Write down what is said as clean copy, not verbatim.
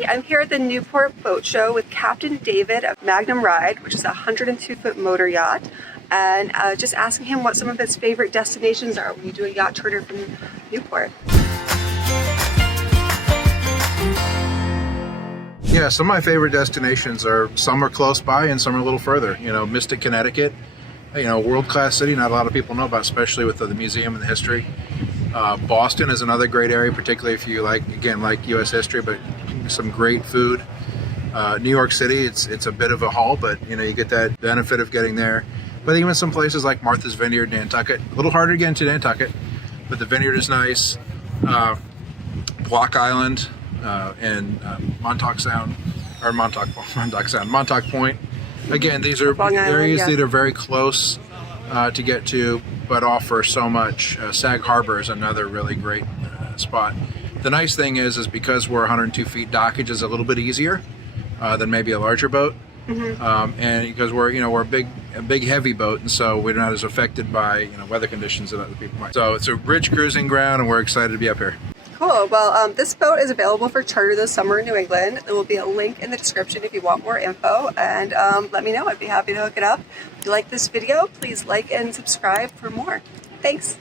Hi, I'm here at the Newport Boat Show with Captain David of Magnum Ride, which is a 102-foot motor yacht, and just asking him what some of his favorite destinations are when you do a yacht charter from Newport. Yeah, some of my favorite destinations are, some are close by and some are a little further. You know, Mystic, Connecticut, you know, world-class city, not a lot of people know about, especially with the museum and the history. Boston is another great area, particularly if you like U.S. history, but some great food. New York City, it's a bit of a haul, but you know, you get that benefit of getting there. But even some places like Martha's Vineyard, Nantucket, a little harder to get into Nantucket, but the Vineyard is nice. Block Island and Montauk Point. Again, these are areas that are very close to get to, but offer so much. Sag Harbor is another really great spot. The nice thing is because we're 102 feet, dockage is a little bit easier than maybe a larger boat, and because we're a big heavy boat, and so we're not as affected by weather conditions that other people might. So it's a rich cruising ground, and we're excited to be up here. Cool. Well, this boat is available for charter this summer in New England. There will be a link in the description if you want more info, and let me know. I'd be happy to hook it up. If you like this video, please like and subscribe for more. Thanks.